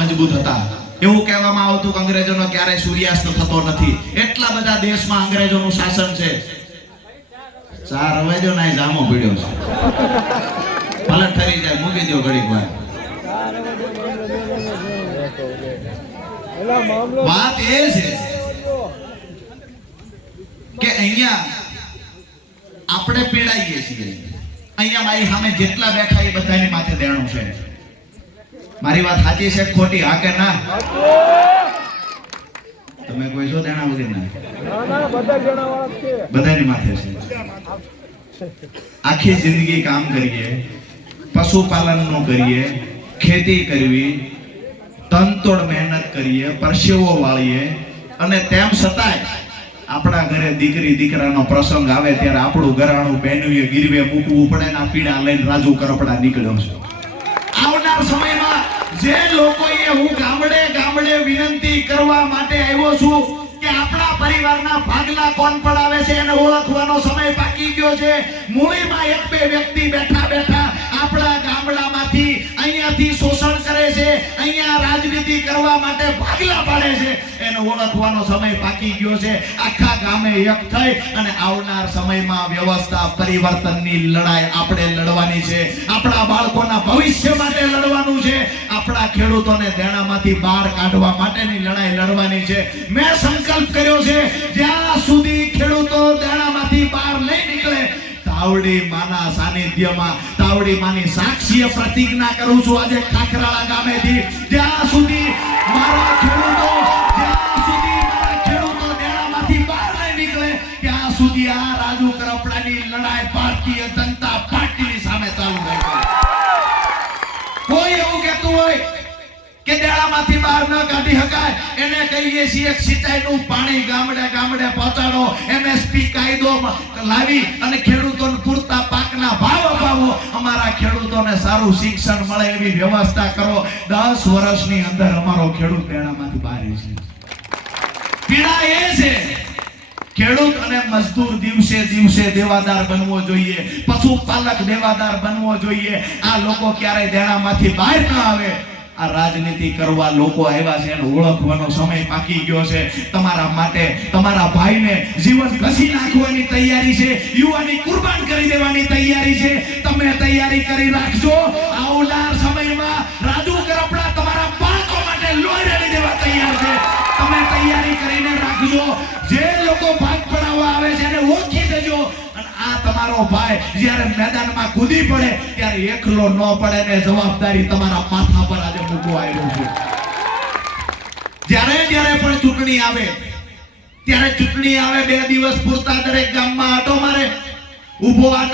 મજબૂત હતા। એવું કહેવામાં આવતું કે અંગ્રેજોનો ક્યારે સૂર્યાસ્ત થતો નથી, એટલા બધા દેશમાં અંગ્રેજોનું શાસન છે। 4 વાગ્યો ના જામો પીડ્યો છે, ભલે ઠરી જાય, મૂકી દો ઘડીક વાર। વાત એ છે કે અહીંયા આપણે પીડાઈએ છીએ। અહીંયા મારી સામે જેટલા બેઠા એ બધાની માથે દેણું છે। મારી વાત સાચી છે ખોટી? હા કે ના? તમે કોઈ છો દેણા વગર ના? બધાની માથે છે। આખી જિંદગી કામ કરીએ, પશુપાલન નું કરીએ, ખેતી કરવી, તનતોડ મહેનત કરીએ, પરસેવો વાળીએ, અને તેમ છતાંય આપણા ઘરે દીકરી દીકરાનો પ્રસંગ આવે ત્યારે આપણું ઘરાણું બેનુએ ગીરવે મૂકવું પડે ને આ પીડા લઈને રાજુ કરપડા નીકળ્યો છે। આવનાર સમયમાં જે લોકોએ હું ગામડે ગામડે વિનંતી કરવા માટે આવ્યો છું કે આપણા પરિવારના ભાગલા કોણ પડાવે છે એને ઓળખવાનો સમય પાકી ગયો છે। મૂળીમાં એક બે વ્યક્તિ બેઠા બેઠા આપણા ગામડામાંથી અહીંયાથી શોષણ કરે છે, અહીંયા રાજનીતિ કરવા માટે ભાગલા પાડે છે, એને ઓળખવાનો સમય પાકી ગયો છે। આખા ગામે એક થઈ અને આવનાર સમયમાં વ્યવસ્થા પરિવર્તનની લડાઈ આપણે લડવાની છે। આપણા બાળકોના ભવિષ્ય માટે લડવાનું છે, આપણા ખેડૂતોને દેણામાંથી બહાર કાઢવા માટેની લડાઈ લડવાની છે। મેં સંકલ્પ કર્યો છે જ્યાં સુધી ખેડૂતો દેણામાંથી બહાર નહીં નીકળે તાવડી માના સાનિધ્યમાં, તાવડી માની સાક્ષીએ પ્રતિજ્ઞા કરું છું આજે ખાખરાળા ગામેથી, જ્યાં સુધી મારા ખેડૂતો દેણામાંથી બહાર નહીં નીકળે ત્યાં સુધી આ રાજુ કરપડાની લડાઈ ભારતીય જનતા પાર્ટીની સામે ચાલુ રહેશે। કોઈ એવું કહેતું હોય કે દેણામાંથી બહાર ન કાઢી શકાય એને કહીએ છીએ સિંચાઈનું પાણી ગામડે ગામડે પહોંચાડો, એમએસપી કાયદો લાવી અને ખેડૂતોને પૂરતા પાકના ભાવ અપાવો, અમારા ખેડૂતોને સારું શિક્ષણ મળે એવી વ્યવસ્થા કરો। 10 વર્ષની અંદર અમારો ખેડૂત દેણામાંથી બહાર છે। પીડા એ છે ખેડૂત અને મજદૂર દિવસે દિવસે દેવાદાર બનવો જોઈએ, પશુપાલક દેવાદાર બનવો જોઈએ। આ લોકો ક્યારેય દેણામાંથી બહાર ન આવે। આ રાજનીતિ કરવા લોકો આવ્યા છે એને ઓળખવાનો સમય પાકી ગયો છે। તમારા માટે તમારા ભાઈને જીવન ઘસી નાખવાની તૈયારી છે, યુવાની કુરબાન કરી દેવાની તૈયારી છે। તમે તૈયારી કરી રાખજો, આવનાર સમયમાં રાજુ કરપડા તમારા બાળકો માટે લોહી રેડી દેવા તૈયાર છે। તમે તૈયારી કરીને રાખજો। જે લોકો ભાગ પડાવવા આવે છે એને ઓળખી દેજો અને આ તમારો ભાઈ જ્યારે મેદાનમાં કૂદી પડે ત્યારે એકલો ન પડે ને જવાબદારી તમારા માથા પર આજે મૂકવા આવ્યો છું। જ્યારે પણ ચૂંટણી આવે ત્યારે 2 દિવસ પૂરતા દરેક ગામમાં આટો મારે, ઊભો આટો